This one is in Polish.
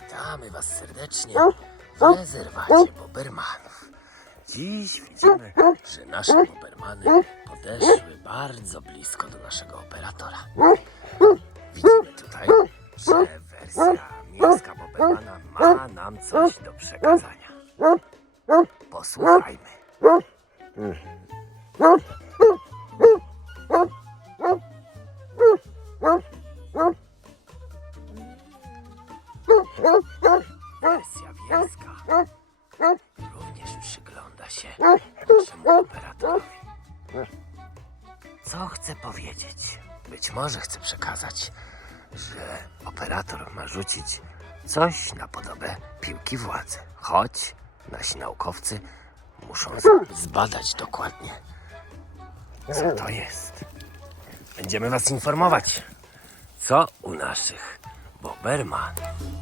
Witamy Was serdecznie mm. w rezerwacie mm. Bobermanów. Dziś widzimy, że nasze Bobermany mm. podeszły bardzo blisko do naszego operatora. Widzimy tutaj, że wersja miejska Bobermana ma nam coś do przekazania. Posłuchajmy. Wersja wiejska również przygląda się naszemu operatorowi. Co chce powiedzieć? Być może chce przekazać, że operator ma rzucić coś na podobę piłki władzy. Choć nasi naukowcy muszą zbadać dokładnie, co to jest. Będziemy Was informować, co u naszych Bobermanów.